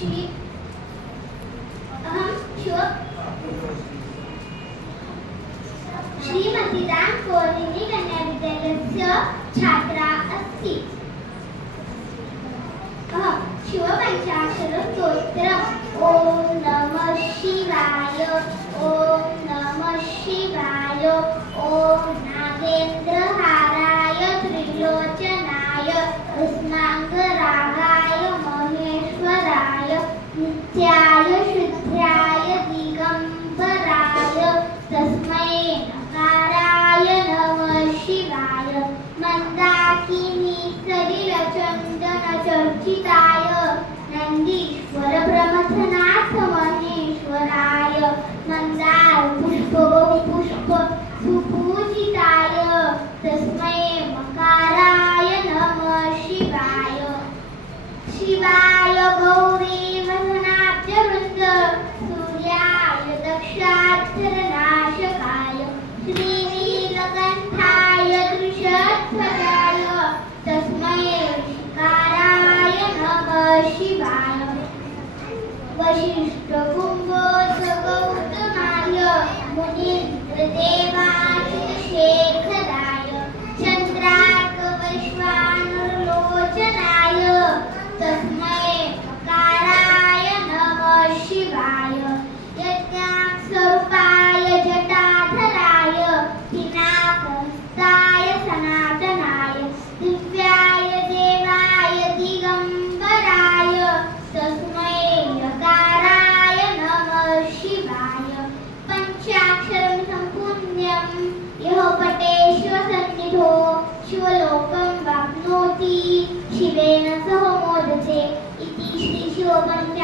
श्री अहं श्रीमतीदान कोरिणी कन्या विद्यालयस्य छात्रा अस्ति। अहं शिवपञ्चाक्षरस्तोत्रम् ॐ नमः शिवाय ॐ नमः शिवाय ॐ नागेन्द्रहाराय त्रिलोचनाय भस्माङ्गरागाय महेश्वराय नित्याय शुद्ध्याय दिगम्बराय तस्मै नकाराय नमः शिवाय मन्दाकिनी सलिलचन्दन चर्चिताय नन्दीश्वर प्रमथनाथ महेश्वराय मन्दार पुष्प पुष्प सुपूजिताय तस्मै मकाराय नमः शिवाय शिवाय गौरी वदनाब्जवृन्द सूर्याय दक्षाक्षरनाशकाय श्रीनीलकण्ठाय दृशध्वजाय तस्मै ऋषिकाराय नमः शिवाय वसिष्ठकुम्भोत्सगौतमाय मुनीन्द्रदेवाशितशेखराय चन्द्रार्कवैश्वानरलोचनाय तस्मै मकाराय नमः शिवाय यज्ञाक्षरूपाय जटाधराय पिनाकहस्ताय सनातनाय दिव्याय देवाय दिगम्बराय तस्मै यकाराय नमः शिवाय पञ्चाक्षरं सम्पुण्यं यः पठेष्वसन्निधो शिवलोकं वाप्नोति शिवेन सह मोदते इति श्री शिवपञ्च